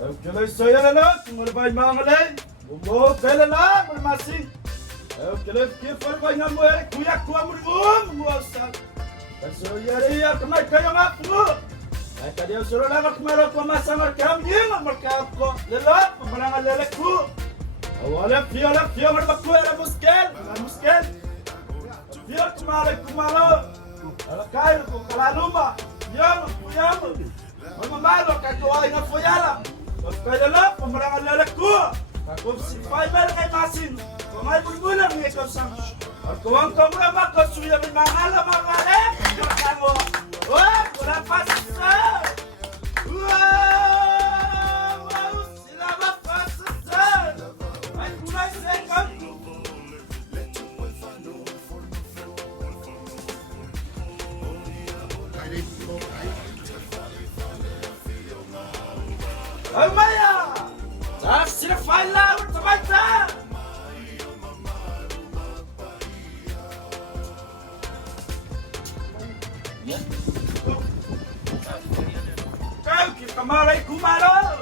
Eu quero isso aí, lá, tu vai mangalei. Vou pela lá, por masing. Eu quero que for vai na moer, kuya kuya murgum, moça. Isso aí é como é que eu mapu. Ay kaya suruh lah kemana pemasa mereka ni, mereka ko lelah, pemenangan leleku. Awalnya dia berbaku era muskel. Dia kemana. Kair ko kalaluma. Yam. Mamalo katuai na foyala. Kaya lelah, pemenangan leleku. Aku si fiber kay masin. Kamay bulbulan ni ko sang. Aku ang kamera mak suya bermahal mangale. Kamu. Wah, kurang pas. Almaya! Sila file bertebaca! Kau kita marai kumaro!